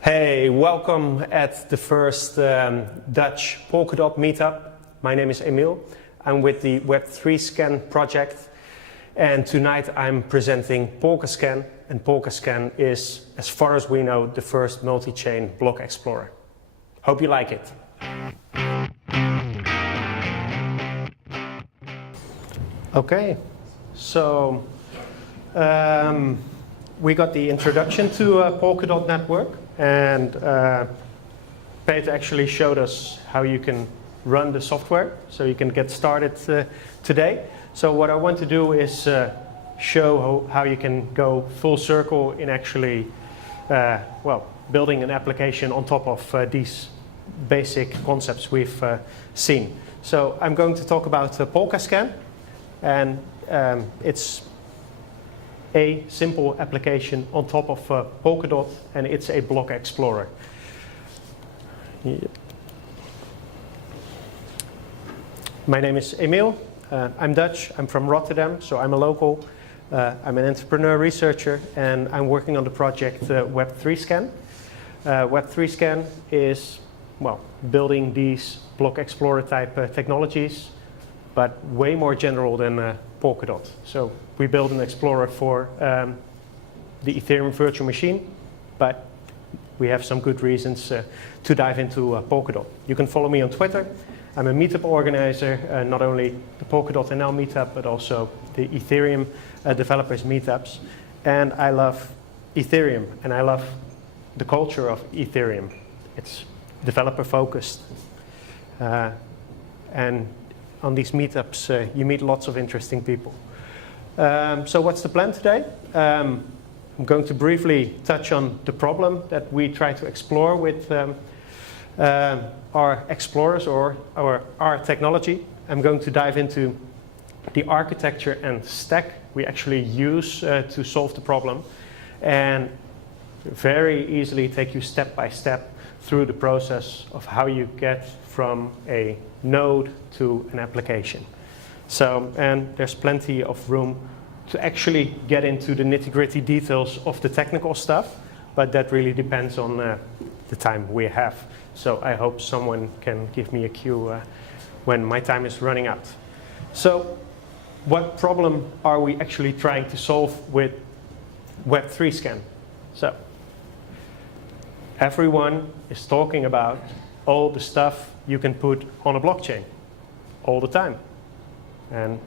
Hey, welcome at the first Dutch Polkadot meetup. My name is Emiel. I'm with the Web3Scan project, and tonight I'm presenting Polkascan, and Polkascan is, as far as we know, the first multi-chain block explorer. Hope you like it. Okay, so we got the introduction to Polkadot Network, and Peter actually showed us how you can run the software, so you can get started today. So what I want to do is show how you can go full circle in actually, building an application on top of these basic concepts we've seen. So I'm going to talk about Polkascan, and it's a simple application on top of Polkadot, and it's a block explorer. My name is Emiel. I'm Dutch. I'm from Rotterdam, so I'm a local. I'm an entrepreneur researcher, and I'm working on the project Web3Scan. Web3Scan is, building these block explorer type technologies, but way more general than Polkadot. So we build an explorer for the Ethereum virtual machine, but we have some good reasons to dive into Polkadot. You can follow me on Twitter. I'm a meetup organizer, not only the Polkadot NL meetup, but also the Ethereum developers meetups. And I love Ethereum, and I love the culture of Ethereum. It's developer focused. And on these meetups, you meet lots of interesting people. So what's the plan today? I'm going to briefly touch on the problem that we try to explore with our explorers or our technology. I'm going to dive into the architecture and stack we actually use to solve the problem, and very easily take you step by step through the process of how you get from a node to an application. So, and there's plenty of room to actually get into the nitty-gritty details of the technical stuff, but that really depends on the time we have. So I hope someone can give me a cue when my time is running out. So what problem are we actually trying to solve with Web3Scan? So everyone is talking about all the stuff you can put on a blockchain all the time. And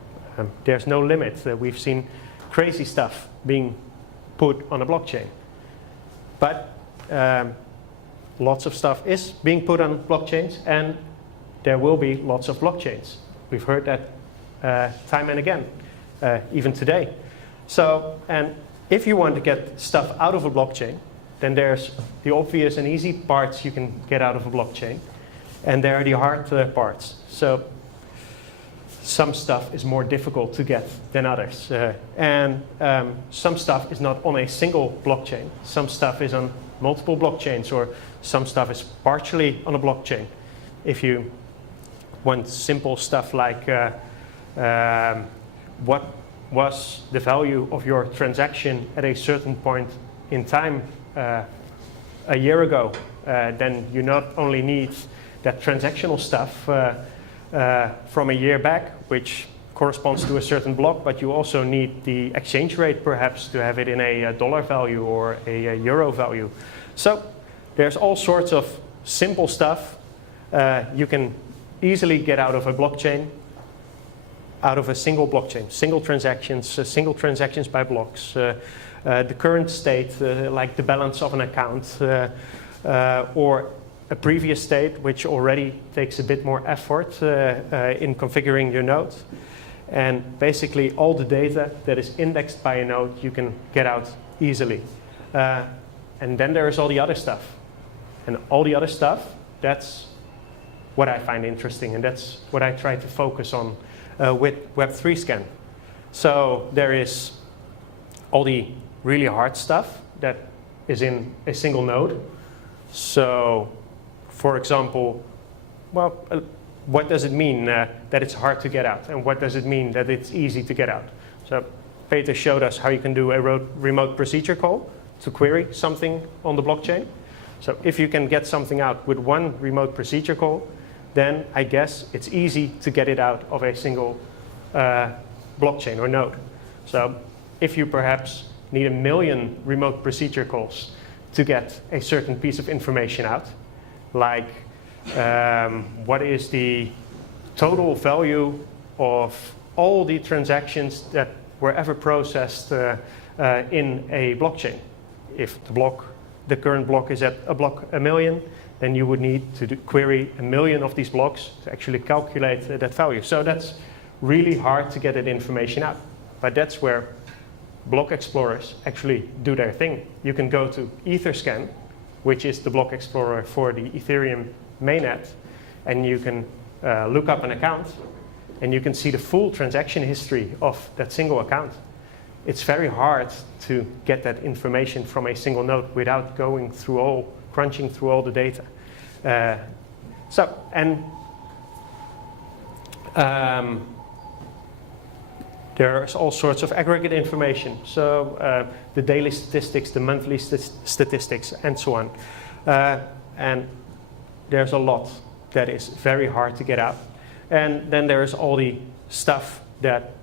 there's no limit. We've seen crazy stuff being put on a blockchain. But lots of stuff is being put on blockchains, and there will be lots of blockchains. We've heard that time and again, even today. So, and if you want to get stuff out of a blockchain, then there's the obvious and easy parts you can get out of a blockchain, and there are the hard parts. So some stuff is more difficult to get than others. And some stuff is not on a single blockchain. Some stuff is on multiple blockchains, or some stuff is partially on a blockchain. If you want simple stuff like what was the value of your transaction at a certain point in time a year ago, then you not only need that transactional stuff from a year back, which corresponds to a certain block, but you also need the exchange rate perhaps to have it in a dollar value or a euro value. So there's all sorts of simple stuff you can easily get out of a blockchain, out of a single blockchain, single transactions by blocks. The current state, like the balance of an account, or a previous state, which already takes a bit more effort in configuring your node. And basically all the data that is indexed by a node you can get out easily. And then there is all the other stuff. And all the other stuff, that's what I find interesting, and that's what I try to focus on with Web3Scan. So there is all the really hard stuff that is in a single node. So, for example, what does it mean that it's hard to get out? And what does it mean that it's easy to get out? So Peter showed us how you can do a remote procedure call to query something on the blockchain. So if you can get something out with one remote procedure call, then I guess it's easy to get it out of a single blockchain or node. So if you perhaps need 1 million remote procedure calls to get a certain piece of information out, like what is the total value of all the transactions that were ever processed in a blockchain. If the current block is at a block 1 million, then you would need to query 1 million of these blocks to actually calculate that value. So that's really hard to get that information out. But that's where block explorers actually do their thing. You can go to Etherscan, which is the block explorer for the Ethereum mainnet, and you can look up an account, and you can see the full transaction history of that single account. It's very hard to get that information from a single node without going through crunching through all the data. There's all sorts of aggregate information. So the daily statistics, the monthly statistics, and so on. And there's a lot that is very hard to get out. And then there's all the stuff that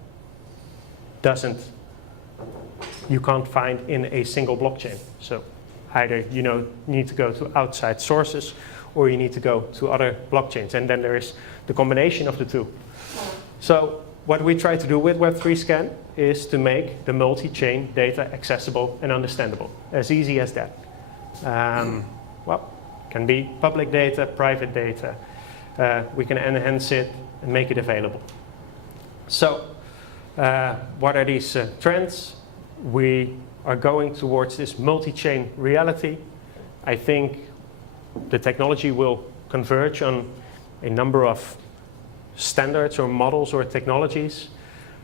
you can't find in a single blockchain. So either you need to go to outside sources, or you need to go to other blockchains. And then there is the combination of the two. So what we try to do with Web3Scan is to make the multi-chain data accessible and understandable. As easy as that. Well, it can be public data, private data. We can enhance it and make it available. So what are these trends? We are going towards this multi-chain reality. I think the technology will converge on a number of standards or models or technologies.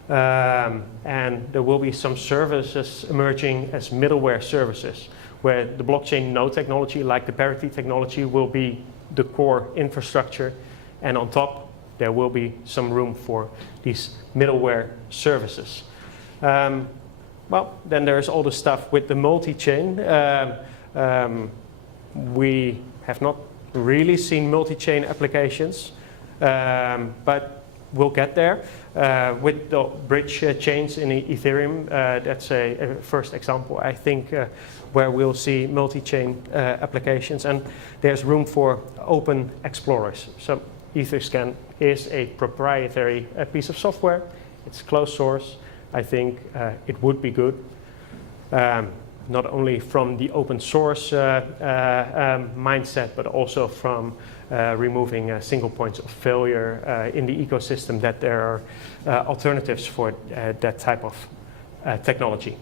And there will be some services emerging as middleware services, where the blockchain node technology, like the parity technology, will be the core infrastructure. And on top, there will be some room for these middleware services. Well, then there's all the stuff with the multi-chain. We have not really seen multi-chain applications, but we'll get there. With the bridge chains in Ethereum, that's a first example, I think, where we'll see multi-chain applications. And there's room for open explorers. So Etherscan is a proprietary piece of software. It's closed source. I think it would be good, not only from the open source mindset, but also from removing single points of failure in the ecosystem, that there are alternatives for that type of technology.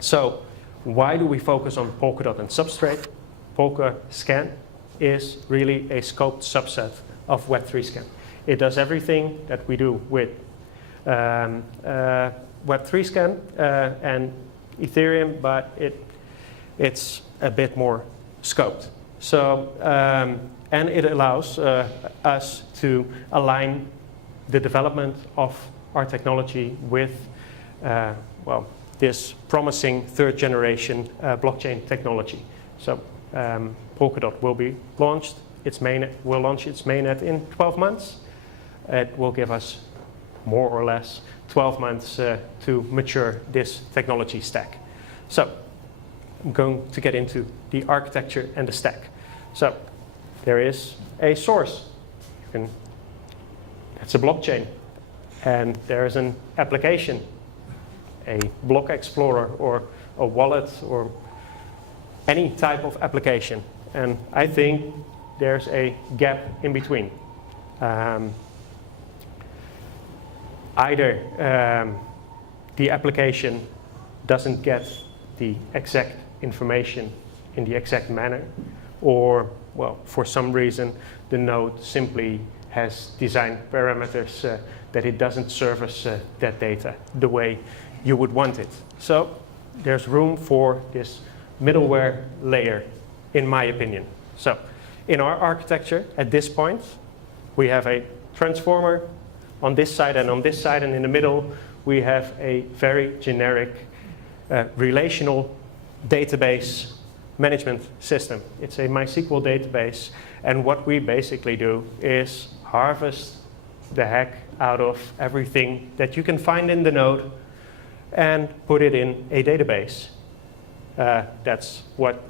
So why do we focus on Polkadot and Substrate? Polkascan is really a scoped subset of Web3Scan. It does everything that we do with Web3Scan and Ethereum, but it's a bit more scoped. So, and it allows us to align the development of our technology with, well, this promising third generation blockchain technology. So Polkadot will be launched. Will launch its mainnet in 12 months. It will give us more or less 12 months to mature this technology stack. So I'm going to get into the architecture and the stack. So there is a source. That's a blockchain. And there is an application, a block explorer or a wallet or any type of application. And I think there's a gap in between. Either the application doesn't get the exact information in the exact manner, or, well, for some reason, the node simply has design parameters that it doesn't service that data the way you would want it. So there's room for this middleware layer, in my opinion. So in our architecture, at this point, we have a transformer on this side, and on this side, and in the middle, we have a very generic relational database management system. It's a MySQL database, and what we basically do is harvest the heck out of everything that you can find in the node and put it in a database. That's what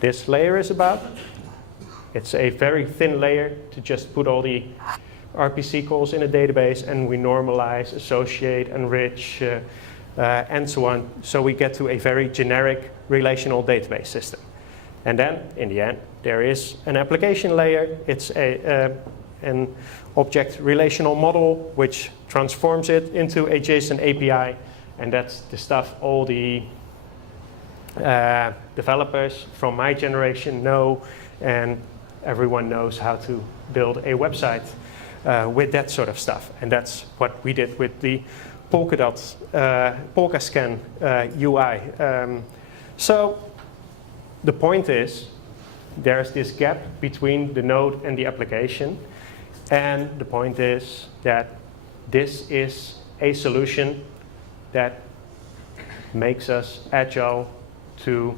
this layer is about. It's a very thin layer to just put all the RPC calls in a database, and we normalize, associate, enrich, and so on. So we get to a very generic relational database system. And then, in the end, there is an application layer. It's an object relational model which transforms it into a JSON API, and that's the stuff all the developers from my generation know, and everyone knows how to build a website with that sort of stuff. And that's what we did with the Polkadot Polkascan UI. So the point is, there's this gap between the node and the application, and the point is that this is a solution that makes us agile to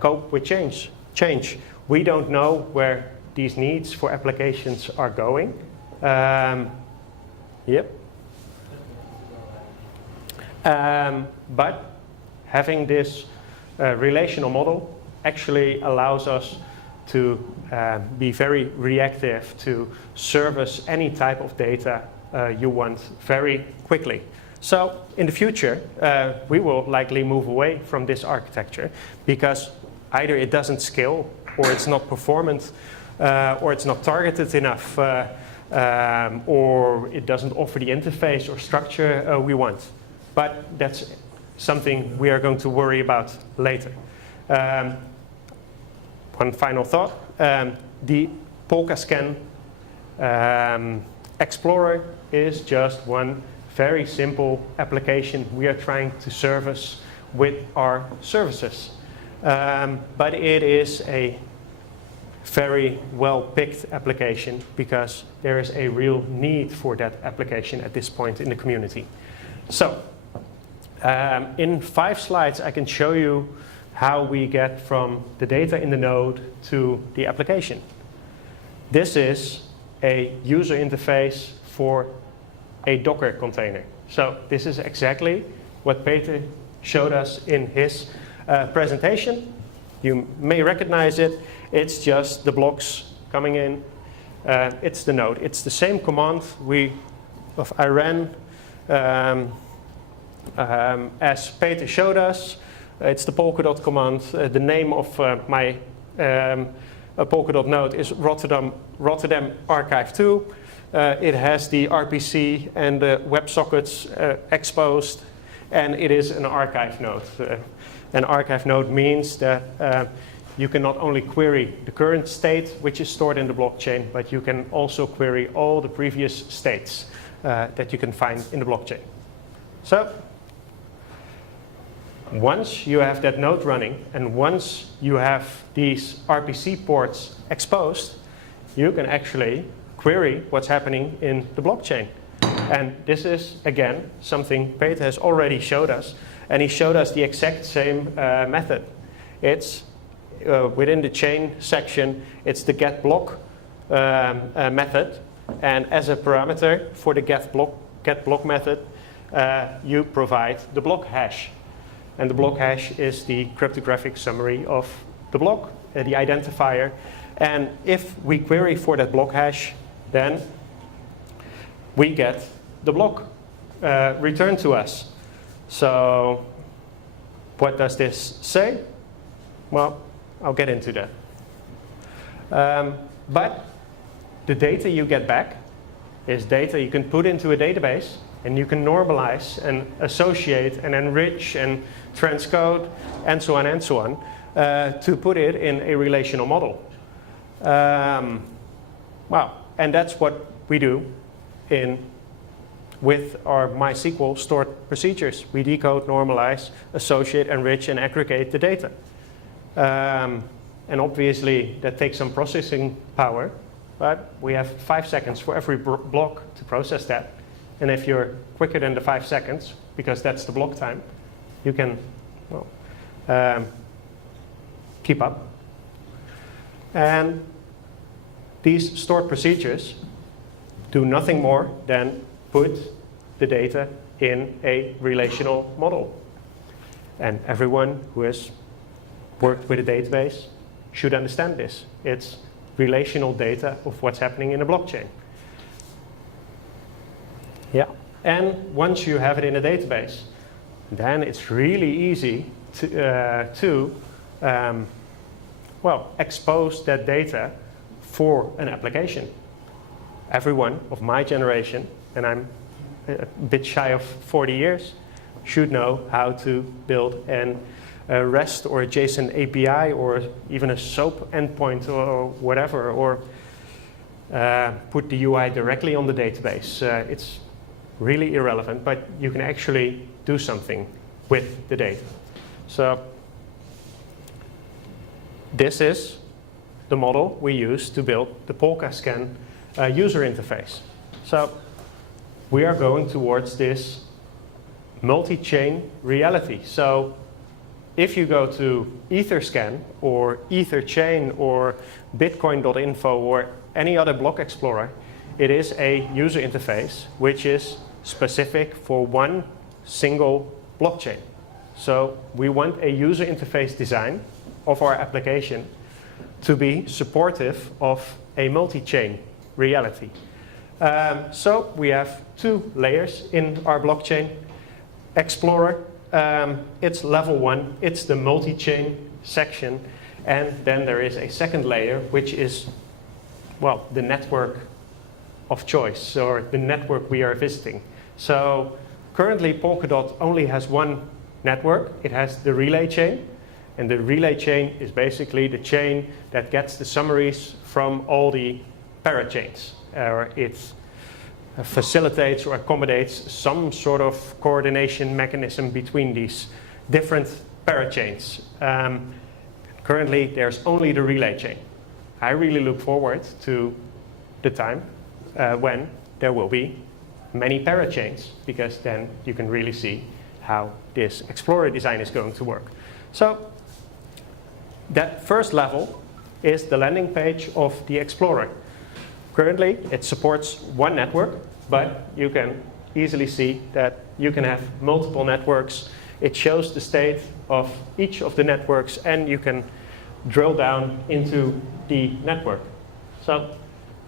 cope with change. We don't know where these needs for applications are going. But having this relational model actually allows us to be very reactive, to service any type of data you want very quickly. So in the future, we will likely move away from this architecture because either it doesn't scale, or it's not performant, or it's not targeted enough, or it doesn't offer the interface or structure we want. But that's something we are going to worry about later. One final thought. The Polkascan Explorer is just one very simple application we are trying to service with our services. But it is a very well-picked application because there is a real need for that application at this point in the community. So, in 5 slides I can show you how we get from the data in the node to the application. This is a user interface for a Docker container. So this is exactly what Peter showed us in his presentation. You may recognize it. It's just the blocks coming in. It's the node. It's the same command I ran as Peter showed us. It's the Polkadot command. The name of my Polkadot node is Rotterdam Archive 2. It has the RPC and the WebSockets exposed, and it is an archive node. An archive node means that you can not only query the current state, which is stored in the blockchain, but you can also query all the previous states that you can find in the blockchain. So, once you have that node running, and once you have these RPC ports exposed, you can actually query what's happening in the blockchain. And this is, again, something Peter has already showed us. And he showed us the exact same method. It's within the chain section, it's the getBlock method. And as a parameter for the getBlock method, you provide the block hash. And the block hash is the cryptographic summary of the block, the identifier. And if we query for that block hash, then we get the block returned to us. So what does this say? Well, I'll get into that. But the data you get back is data you can put into a database, and you can normalize and associate and enrich and transcode and so on to put it in a relational model. And that's what we do with our MySQL stored procedures. We decode, normalize, associate, enrich, and aggregate the data. And obviously, that takes some processing power, but we have 5 seconds for every block to process that. And if you're quicker than the 5 seconds, because that's the block time, you can keep up. And these stored procedures do nothing more than put the data in a relational model. And everyone who has worked with a database should understand this. It's relational data of what's happening in a blockchain. Yeah. And once you have it in a database, then it's really easy to expose that data for an application. Everyone of my generation, and I'm a bit shy of 40 years, should know how to build a REST or a JSON API or even a SOAP endpoint or whatever, or put the UI directly on the database. It's really irrelevant, but you can actually do something with the data. So this is the model we use to build the Polkascan user interface. So we are going towards this multi-chain reality. So if you go to Etherscan or Etherchain or Bitcoin.info or any other block explorer, it is a user interface which is specific for one single blockchain. So we want a user interface design of our application to be supportive of a multi-chain reality. So we have two layers in our blockchain. Explorer, it's level 1, it's the multi-chain section, and then there is a second layer which is, well, the network of choice, or the network we are visiting. So currently Polkadot only has one network. It has the relay chain, and the relay chain is basically the chain that gets the summaries from all the parachains. It facilitates or accommodates some sort of coordination mechanism between these different parachains. Currently there's only the relay chain. I really look forward to the time when there will be many parachains, because then you can really see how this Explorer design is going to work. So that first level is the landing page of the Explorer. Currently it supports one network, but you can easily see that you can have multiple networks. It shows the state of each of the networks, and you can drill down into the network. So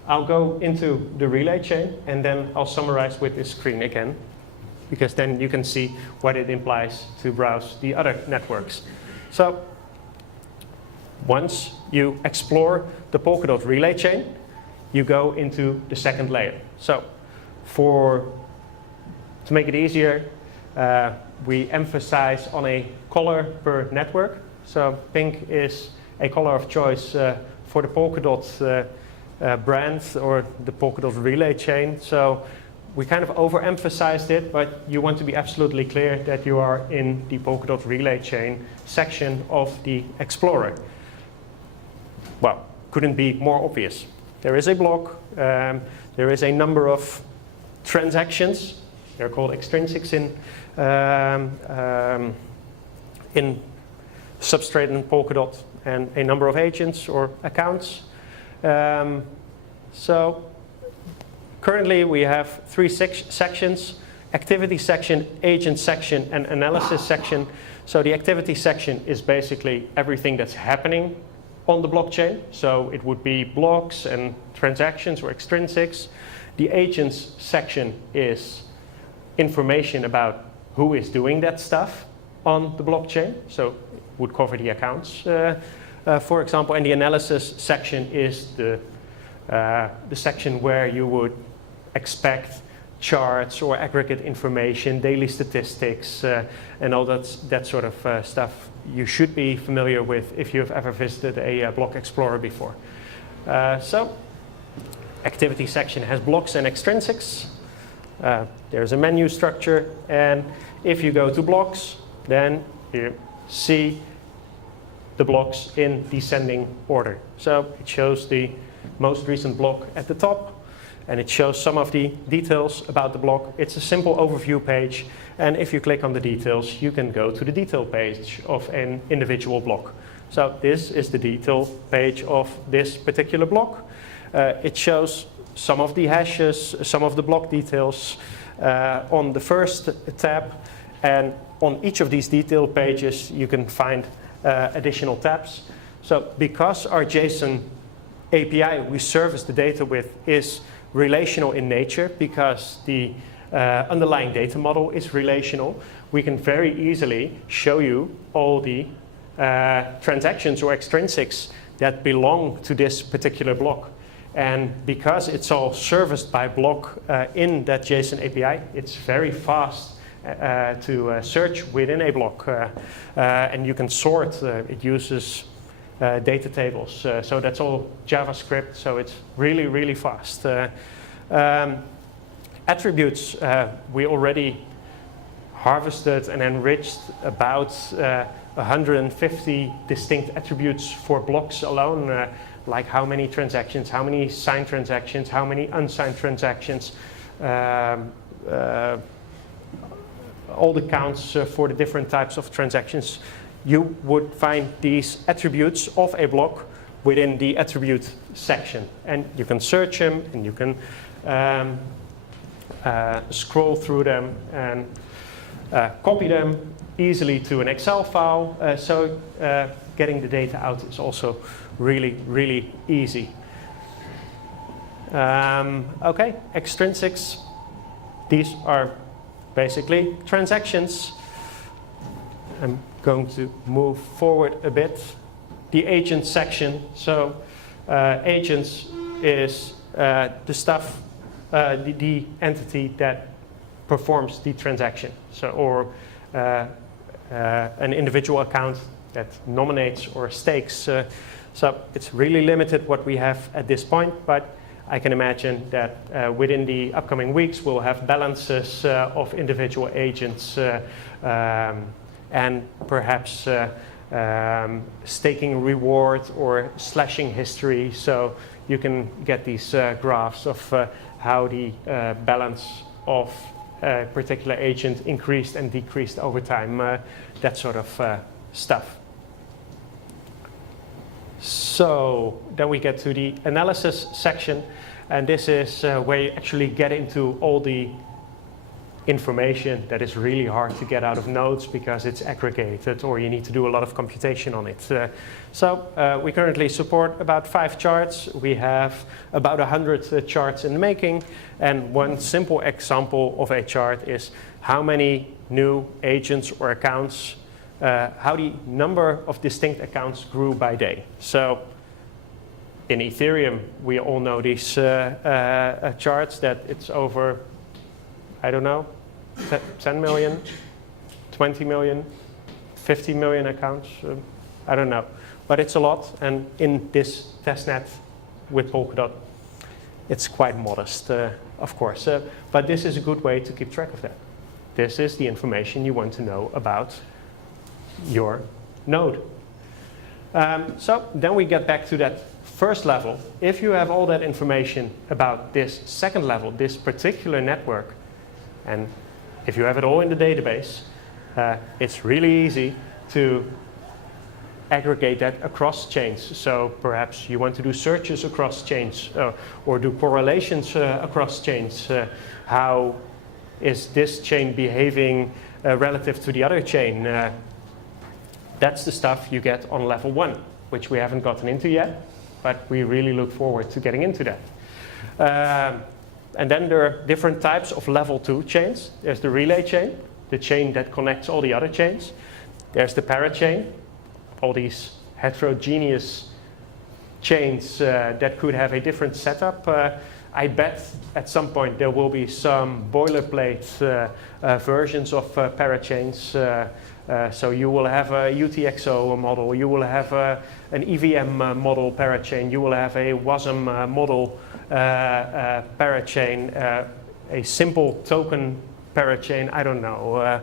I'll go into the relay chain, and then I'll summarize with this screen again, because then you can see what it implies to browse the other networks. So once you explore the Polkadot relay chain, you go into the second layer. So to make it easier, we emphasize on a color per network. So pink is a color of choice for the Polkadot brand or the Polkadot relay chain. So we kind of overemphasized it, but you want to be absolutely clear that you are in the Polkadot relay chain section of the Explorer. Well, couldn't be more obvious. There is a block, there is a number of transactions. They're called extrinsics in Substrate and Polkadot, and a number of agents or accounts. So currently we have three sections: activity section, agent section, and analysis section. So the activity section is basically everything that's happening on the blockchain. So it would be blocks and transactions or extrinsics. The agents section is information about who is doing that stuff on the blockchain. So it would cover the accounts, for example. And the analysis section is the section where you would expect charts or aggregate information, daily statistics, and all that sort of stuff you should be familiar with if you've ever visited a block explorer before. So activity section has blocks and extrinsics. There's a menu structure, and if you go to blocks, then you see the blocks in descending order. So it shows the most recent block at the top, and it shows some of the details about the block. It's a simple overview page, and if you click on the details, you can go to the detail page of an individual block. So this is the detail page of this particular block. It shows some of the hashes, some of the block details on the first tab, and on each of these detail pages you can find additional tabs. So because our JSON API we service the data with is relational in nature, because the underlying data model is relational, we can very easily show you all the transactions or extrinsics that belong to this particular block. And because it's all serviced by block in that JSON API, it's very fast to search within a block. And you can sort. It uses data tables. So that's all JavaScript, so it's really, really fast. Attributes, we already harvested and enriched about 150 distinct attributes for blocks alone, like how many transactions, how many signed transactions, how many unsigned transactions, all the counts for the different types of transactions. You would find these attributes of a block within the attribute section, and you can search them, and you can scroll through them and copy them easily to an Excel file. So getting the data out is also really, really easy. Okay, extrinsics. These are basically transactions. I'm going to move forward a bit. The agent section. So agents is the stuff, the entity that performs the transaction. So, or an individual account that nominates or stakes. So it's really limited what we have at this point, but I can imagine that within the upcoming weeks we'll have balances of individual agents and perhaps staking reward or slashing history, so you can get these graphs of how the balance of a particular agent increased and decreased over time, that sort of stuff. So then we get to the analysis section, and this is where you actually get into all the information that is really hard to get out of nodes because it's aggregated or you need to do a lot of computation on it. So we currently support about 5 charts. We have about 100 charts in the making, and one simple example of a chart is how many new agents or accounts, how the number of distinct accounts grew by day. So in Ethereum, we all know these charts that it's over, I don't know, 10 million, 20 million, 50 million accounts, I don't know. But it's a lot, and in this testnet with Polkadot, it's quite modest, of course. But this is a good way to keep track of that. This is the information you want to know about your node. So then we get back to that first level. If you have all that information about this second level, this particular network, and if you have it all in the database, it's really easy to aggregate that across chains. So perhaps you want to do searches across chains or do correlations across chains. How is this chain behaving relative to the other chain? That's the stuff you get on level 1, which we haven't gotten into yet, but we really look forward to getting into that. And then there are different types of level 2 chains. There's the relay chain, the chain that connects all the other chains. There's the parachain, all these heterogeneous chains that could have a different setup. I bet at some point there will be some boilerplate versions of parachains. So you will have a UTXO model, you will have an EVM model parachain, you will have a WASM model parachain, a simple token parachain, I don't know.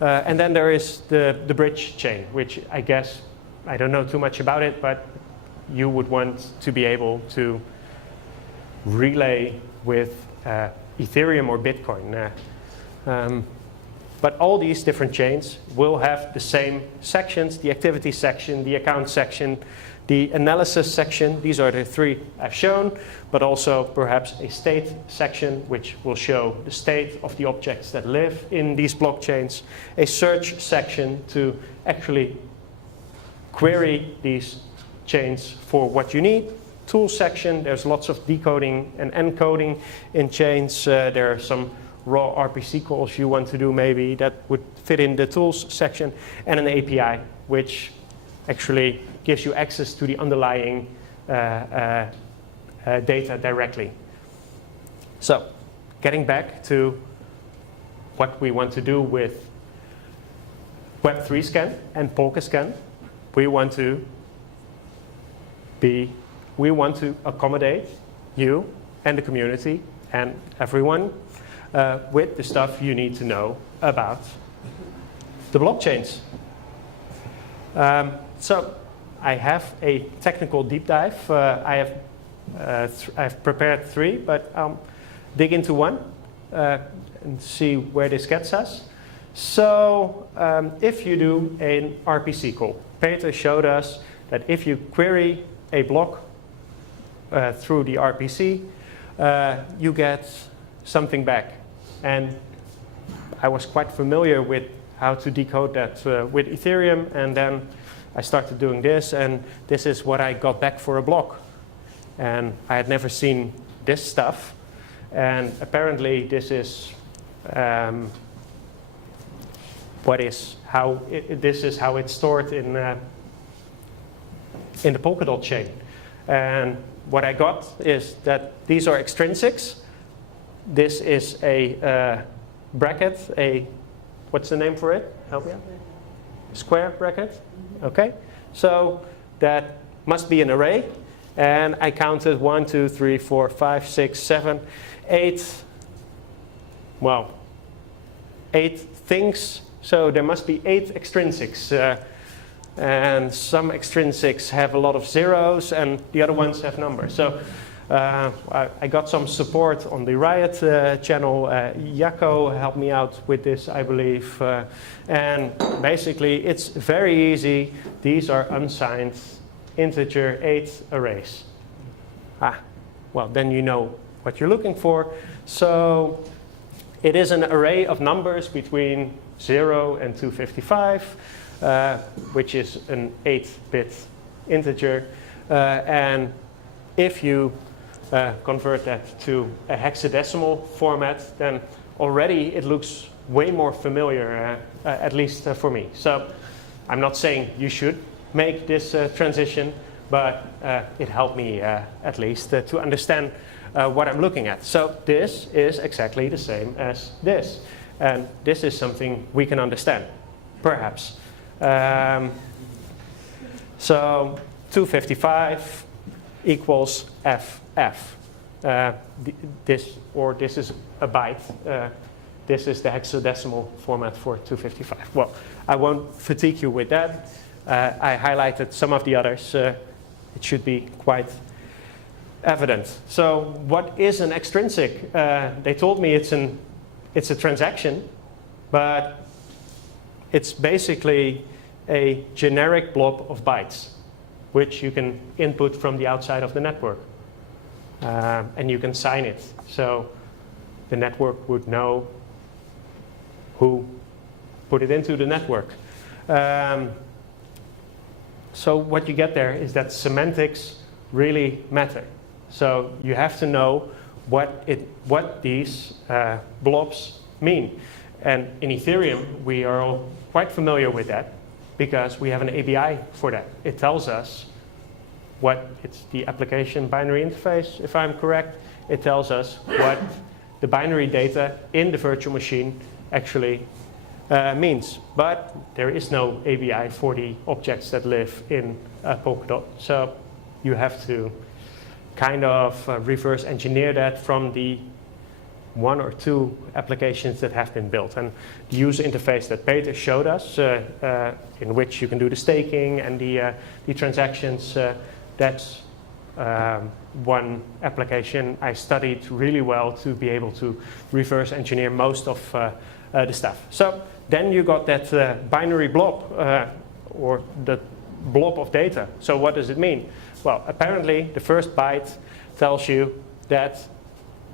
And then there is the bridge chain, which I guess, I don't know too much about it, but you would want to be able to relay with Ethereum or Bitcoin. But all these different chains will have the same sections: the activity section, the account section, the analysis section. These are the three I've shown, but also perhaps a state section, which will show the state of the objects that live in these blockchains. A search section to actually query these chains for what you need. Tool section, there's lots of decoding and encoding in chains. There are some raw RPC calls you want to do maybe that would fit in the tools section. And an API, which actually gives you access to the underlying data directly. So, getting back to what we want to do with Web3 Scan and Polkascan, we want to accommodate you and the community and everyone with the stuff you need to know about the blockchains. So I have a technical deep dive. I've prepared 3, but I'll dig into one and see where this gets us. So if you do an RPC call, Peter showed us that if you query a block through the RPC, you get something back. And I was quite familiar with how to decode that with Ethereum, and then I started doing this, and this is what I got back for a block. And I had never seen this stuff, and apparently this is this is how it's stored in the Polkadot chain. And what I got is that these are extrinsics. This is a bracket, what's the name for it? Help me out. Square bracket. Okay. So that must be an array. And I counted 1, 2, 3, 4, 5, 6, 7, 8. Well, 8 things. So there must be 8 extrinsics. And some extrinsics have a lot of zeros, and the other ones have numbers. So I got some support on the Riot channel. Jacco helped me out with this, I believe. And basically, it's very easy. These are unsigned integer 8 arrays. Well, then you know what you're looking for. So it is an array of numbers between 0 and 255, which is an 8-bit integer. And if you convert that to a hexadecimal format, then already it looks way more familiar, at least for me. So I'm not saying you should make this transition, but it helped me at least to understand what I'm looking at. So this is exactly the same as this. And this is something we can understand, perhaps. So 255 equals FF. This is a byte. This is the hexadecimal format for 255. Well, I won't fatigue you with that. I highlighted some of the others. It should be quite evident. So what is an extrinsic? They told me it's a transaction, but it's basically a generic blob of bytes, which you can input from the outside of the network. And you can sign it. So the network would know who put it into the network. So what you get there is that semantics really matter. So you have to know what these blobs mean. And in Ethereum, we are all quite familiar with that because we have an ABI for that. It tells us it's the application binary interface, if I'm correct. It tells us what the binary data in the virtual machine actually means. But there is no ABI for the objects that live in Polkadot. So you have to kind of reverse engineer that from the 1 or 2 applications that have been built. And the user interface that Peter showed us, in which you can do the staking and the transactions, that's one application I studied really well to be able to reverse engineer most of the stuff. So then you got that binary blob, or the blob of data. So what does it mean? Well, apparently the first byte tells you that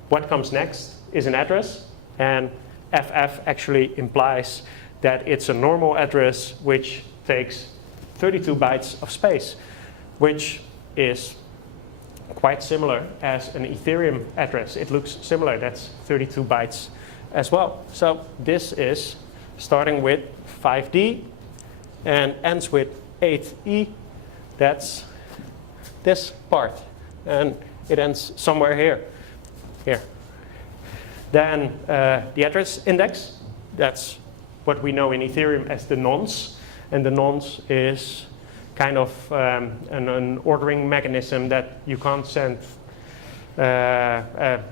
what comes next is an address, and FF actually implies that it's a normal address which takes 32 bytes of space, which is quite similar as an Ethereum address. It looks similar, that's 32 bytes as well. So this is starting with 5D and ends with 8E. That's this part, and it ends somewhere here. Then the address index, that's what we know in Ethereum as the nonce, and the nonce is kind of an ordering mechanism that you can't send a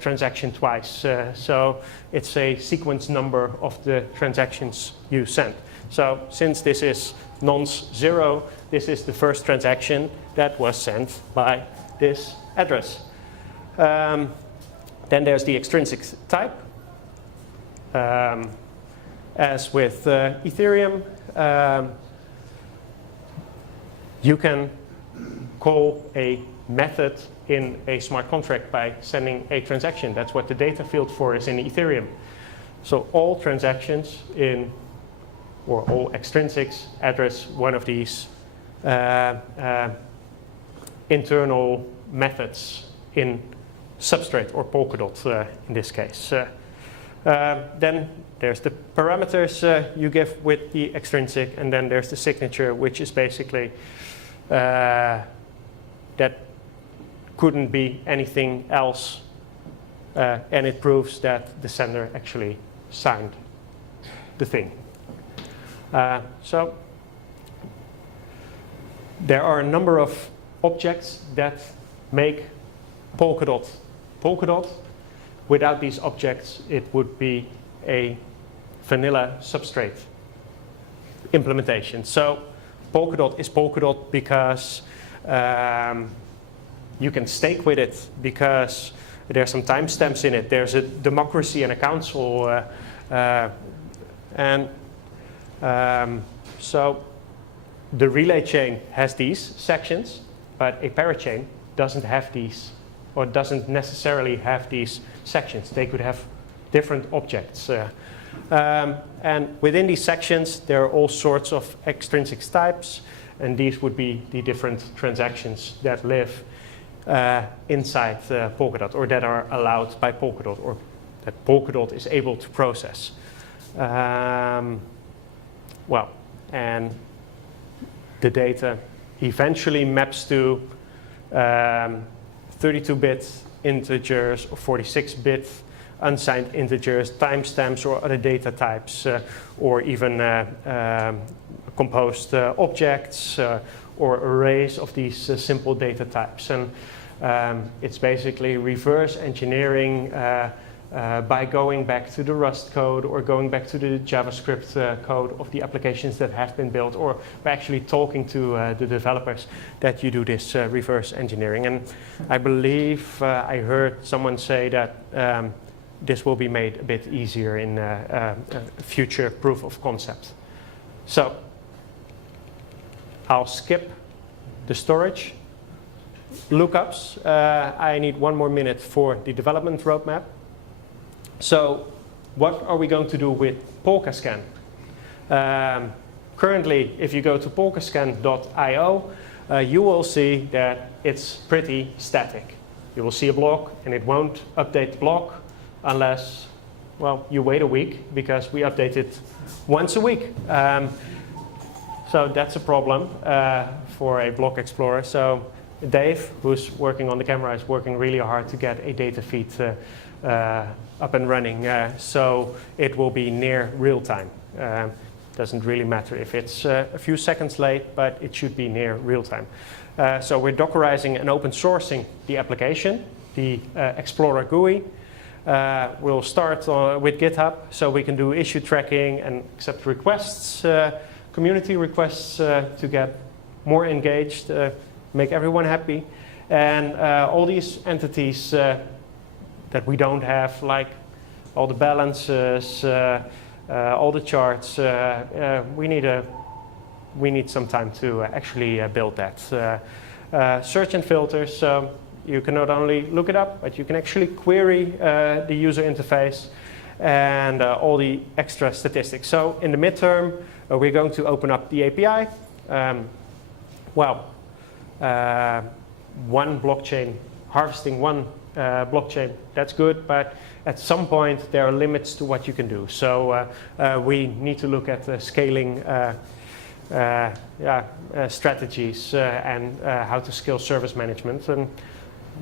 transaction twice. So it's a sequence number of the transactions you send. So since this is nonce 0, this is the first transaction that was sent by this address. Then there's the extrinsic type. As with Ethereum, you can call a method in a smart contract by sending a transaction. That's what the data field for is in Ethereum. So all transactions or all extrinsics address one of these internal methods in Substrate or Polkadot in this case. Then there's the parameters you give with the extrinsic, and then there's the signature, which is basically that couldn't be anything else, and it proves that the sender actually signed the thing. So there are a number of objects that make Polkadot Polkadot. Without these objects, it would be a vanilla substrate implementation. So Polkadot is Polkadot because you can stake with it, because there's some timestamps in it. There's a democracy and a council. So the relay chain has these sections, but a parachain doesn't have these, or doesn't necessarily have these sections. They could have different objects. And within these sections, there are all sorts of extrinsic types, and these would be the different transactions that live inside Polkadot, or that are allowed by Polkadot, or that Polkadot is able to process. Well, and the data eventually maps to 32-bit integers or 46-bit unsigned integers, timestamps, or other data types, or even composed objects or arrays of these simple data types. And it's basically reverse engineering by going back to the Rust code, or going back to the JavaScript code of the applications that have been built, or by actually talking to the developers, that you do this reverse engineering. And I believe I heard someone say that this will be made a bit easier in future proof of concept. So I'll skip the storage lookups. I need 1 more minute for the development roadmap. So what are we going to do with Polkascan? Currently, if you go to polkascan.io, you will see that it's pretty static. You will see a block, and it won't update the block unless, well, you wait a week, because we update it once a week. So that's a problem for a block explorer. So Dave, who's working on the camera, is working really hard to get a data feed up and running, so it will be near real time. Doesn't really matter if it's a few seconds late, but it should be near real time. So we're Dockerizing and open sourcing the application, the Explorer GUI. We'll start with GitHub, so we can do issue tracking and accept requests, community requests to get more engaged, make everyone happy. And all these entities that we don't have, like all the balances, all the charts. We need some time to actually build that. Search and filters. So you can not only look it up, but you can actually query the user interface and all the extra statistics. So in the midterm, we're going to open up the API. One blockchain, harvesting one blockchain, that's good, but at some point there are limits to what you can do. So we need to look at scaling strategies and how to scale service management. And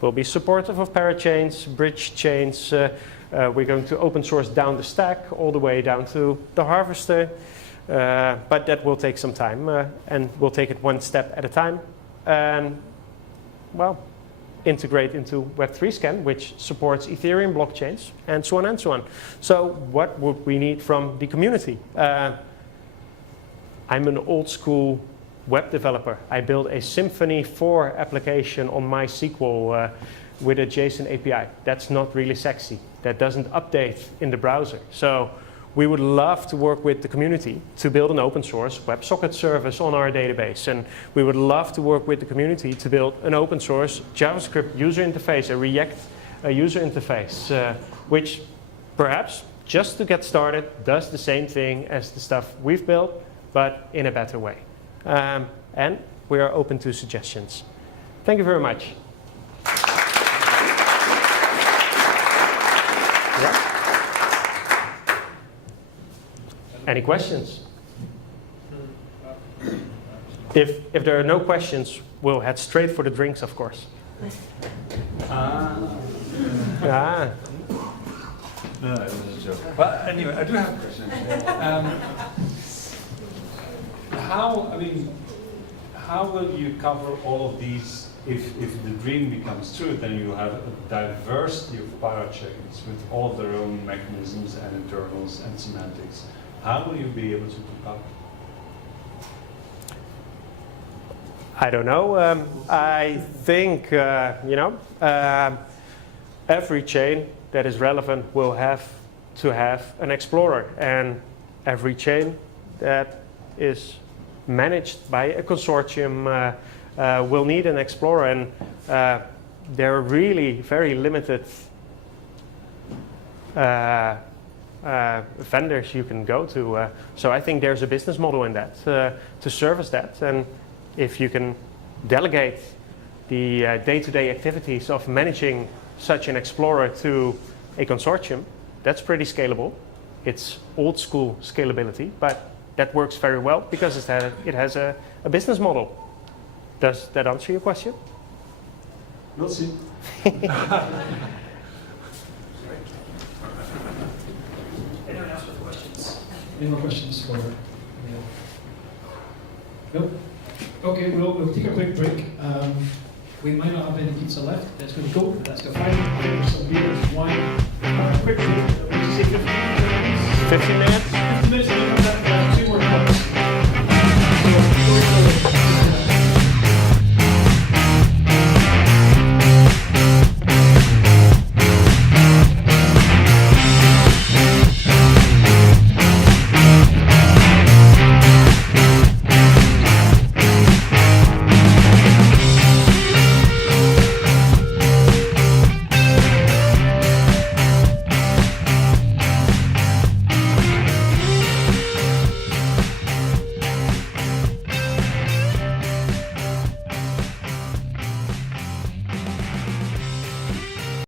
we'll be supportive of parachains, bridge chains. We're going to open source down the stack all the way down to the harvester. But that will take some time, and we'll take it one step at a time. And, well, integrate into Web3Scan, which supports Ethereum blockchains, and so on and so on. So what would we need from the community? I'm an old school web developer. I built a Symfony 4 application on MySQL with a JSON API. That's not really sexy. That doesn't update in the browser. So we would love to work with the community to build an open source WebSocket service on our database. And we would love to work with the community to build an open source JavaScript user interface, a React user interface, which perhaps, just to get started, does the same thing as the stuff we've built, but in a better way. And we are open to suggestions. Thank you very much. Yeah. Any questions? If there are no questions, we'll head straight for the drinks, of course. No, it was a joke. But anyway, I do have a question. How will you cover all of these? If the dream becomes true, then you have a diversity of parachains with all their own mechanisms and internals and semantics. How will you be able to keep up? I don't know. I think, every chain that is relevant will have to have an explorer. And every chain that is managed by a consortium will need an explorer. And there are really very limited vendors you can go to. So I think there's a business model in that to service that. And if you can delegate the day-to-day activities of managing such an explorer to a consortium, that's pretty scalable. It's old school scalability, but that works very well because it has a business model. Does that answer your question? We'll see. Anyone else with questions? Any more questions for Emiel? Nope. Okay, we'll take a quick break. We might not have any pizza left. That's going to go. Let's go find some beers, wine. Quick break. Would you say 15 minutes? 15 minutes? 15 minutes.